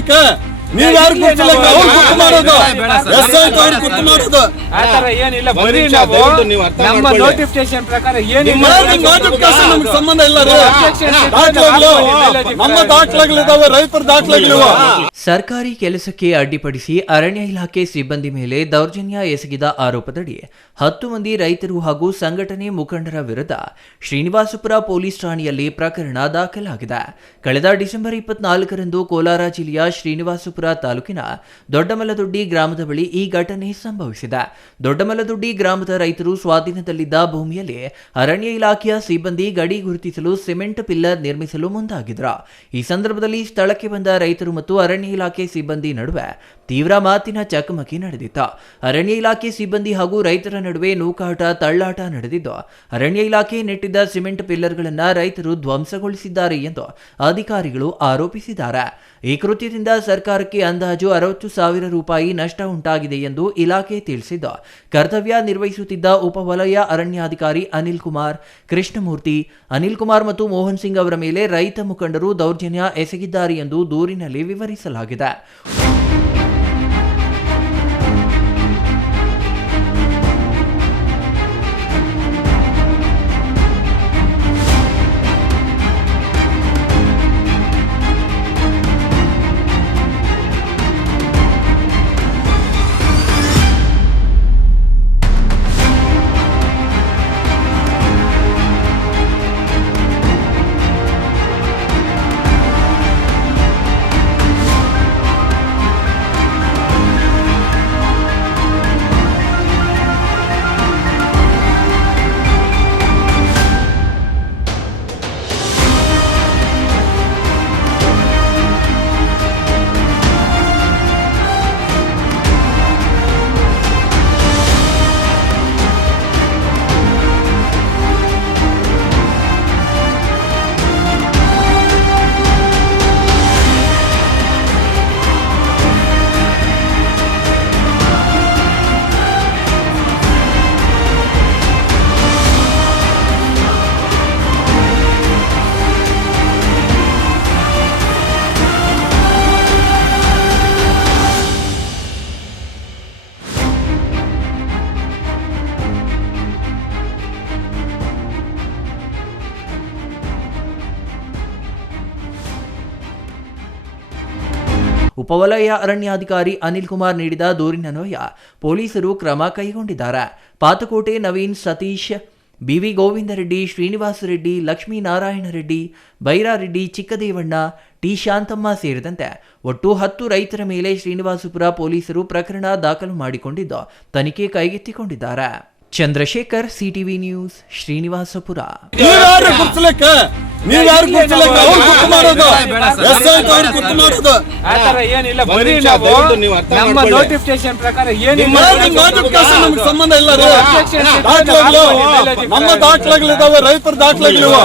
ಗುರ್ತಿಸ್ಲಿಕ್ಕೆ ನೀವ್ ಯಾರು ಗುರ್ತಿಸ್ಲಿಕ್ಕೆ ಅವ್ರು ಗುರ್ತು ಮಾಡೋದು ಎಸ್ ಐ ಅವ್ರು ಗುರ್ತು ಮಾಡೋದು ಆತರ ಏನಿಲ್ಲ. ಬರೀ ನಾವು ನಮ್ಮ ನೋಟಿಫಿಕೇಶನ್ ಪ್ರಕಾರ ನೋಟಿಫಿಕೇಶನ್ ನಮ್ಗೆ ಸಂಬಂಧ ಇಲ್ಲ ರೀ. ದಾಖಲೆಗಳು ನಮ್ಮ ದಾಖಲೆಗಳಿದಾವೆ, ರೈತರ ದಾಖಲೆಗಳಿವೆ. ಸರ್ಕಾರಿ ಕೆಲಸಕ್ಕೆ ಅಡ್ಡಿಪಡಿಸಿ ಅರಣ್ಯ ಇಲಾಖೆ ಸಿಬ್ಬಂದಿ ಮೇಲೆ ದೌರ್ಜನ್ಯ ಎಸಗಿದ ಆರೋಪದಡಿ 10 ಮಂದಿ ರೈತರು ಹಾಗೂ ಸಂಘಟನೆ ಮುಖಂಡರ ವಿರುದ್ಧ ಶ್ರೀನಿವಾಸಪುರ ಪೊಲೀಸ್ ಠಾಣೆಯಲ್ಲಿ ಪ್ರಕರಣ ದಾಖಲಾಗಿದೆ. ಕಳೆದ ಡಿಸೆಂಬರ್ 24ರಂದು ಕೋಲಾರ ಜಿಲ್ಲೆಯ ಶ್ರೀನಿವಾಸಪುರ ತಾಲೂಕಿನ ದೊಡ್ಡಮಲದೊಡ್ಡಿ ಗ್ರಾಮದ ಬಳಿ ಈ ಘಟನೆ ಸಂಭವಿಸಿದೆ. ದೊಡ್ಡಮಲದೊಡ್ಡಿ ಗ್ರಾಮದ ರೈತರು ಸ್ವಾಧೀನದಲ್ಲಿದ್ದ ಭೂಮಿಯಲ್ಲಿ ಅರಣ್ಯ ಇಲಾಖೆಯ ಸಿಬ್ಬಂದಿ ಗಡಿ ಗುರುತಿಸಲು ಸಿಮೆಂಟ್ ಪಿಲ್ಲರ್ ನಿರ್ಮಿಸಲು ಮುಂದಾಗಿದ್ರು. ಈ ಸಂದರ್ಭದಲ್ಲಿ ಸ್ಥಳಕ್ಕೆ ಬಂದ ರೈತರು ಮತ್ತು ಅರಣ್ಯ ಇಲಾಖೆ ಸಿಬ್ಬಂದಿ ನಡುವೆ ತೀವ್ರ ಮಾತಿನ ಚಕಮಕಿ ನಡೆದಿತ್ತು. ಅರಣ್ಯ ಇಲಾಖೆ ಸಿಬ್ಬಂದಿ ಹಾಗೂ ರೈತರ ನಡುವೆ ನೂಕಾಟ ತಳ್ಳಾಟ ನಡೆದಿದ್ದು, ಅರಣ್ಯ ಇಲಾಖೆ ನೆಟ್ಟಿದ್ದ ಸಿಮೆಂಟ್ ಪಿಲ್ಲರ್ಗಳನ್ನು ರೈತರು ಧ್ವಂಸಗೊಳಿಸಿದ್ದಾರೆ ಎಂದು ಅಧಿಕಾರಿಗಳು ಆರೋಪಿಸಿದ್ದಾರೆ. ಈ ಕೃತ್ಯದಿಂದ ಸರ್ಕಾರಕ್ಕೆ ಅಂದಾಜು 60,000 ರೂಪಾಯಿ ನಷ್ಟ ಉಂಟಾಗಿದೆ ಎಂದು ಇಲಾಖೆ ತಿಳಿಸಿದ್ದು, ಕರ್ತವ್ಯ ನಿರ್ವಹಿಸುತ್ತಿದ್ದ ಉಪವಲಯ ಅರಣ್ಯಾಧಿಕಾರಿ ಅನಿಲ್ ಕುಮಾರ್, ಕೃಷ್ಣಮೂರ್ತಿ, ಅನಿಲ್ ಕುಮಾರ್ ಮತ್ತು ಮೋಹನ್ ಸಿಂಗ್ ಅವರ ಮೇಲೆ ರೈತ ಮುಖಂಡರು ದೌರ್ಜನ್ಯ ಎಸಗಿದ್ದಾರೆ ಎಂದು ದೂರಿನಲ್ಲಿ ವಿವರಿಸಲಾಗಿದೆ. ಉಪವಲಯ ಅರಣ್ಯಾಧಿಕಾರಿ ಅನಿಲ್ ಕುಮಾರ್ ನೀಡಿದ ದೂರಿನನ್ವಯ ಪೊಲೀಸರು ಕ್ರಮ ಕೈಗೊಂಡಿದ್ದಾರೆ. ಪಾತಕೋಟೆ ನವೀನ್, ಸತೀಶ್, ಬಿವಿ ಗೋವಿಂದರೆಡ್ಡಿ, ಶ್ರೀನಿವಾಸ ರೆಡ್ಡಿ, ಲಕ್ಷ್ಮೀನಾರಾಯಣ ರೆಡ್ಡಿ, ಬೈರಾರೆಡ್ಡಿ, ಚಿಕ್ಕದೇವಣ್ಣ, ಟಿ ಶಾಂತಮ್ಮ ಸೇರಿದಂತೆ ಒಟ್ಟು 10 ರೈತರ ಮೇಲೆ ಶ್ರೀನಿವಾಸಪುರ ಪೊಲೀಸರು ಪ್ರಕರಣ ದಾಖಲು ಮಾಡಿಕೊಂಡಿದ್ದು ತನಿಖೆ ಕೈಗೆತ್ತಿಕೊಂಡಿದ್ದಾರೆ. Chandrashekar, CTV news, Srinivasapura. ಆತರ ಏನಿಲ್ಲ. ಬರೀ ನಾವು ನಮ್ಮ ನೋಟಿಫಿಕೇಶನ್ ಪ್ರಕಾರ ನಮ್ಗೆ ಸಂಬಂಧ ಇಲ್ಲ ರೀ. ನಮ್ಮ ದಾಖಲೆಗಳಿದಾವೆ, ರೈತರ ದಾಖಲೆಗಳಿವೆ.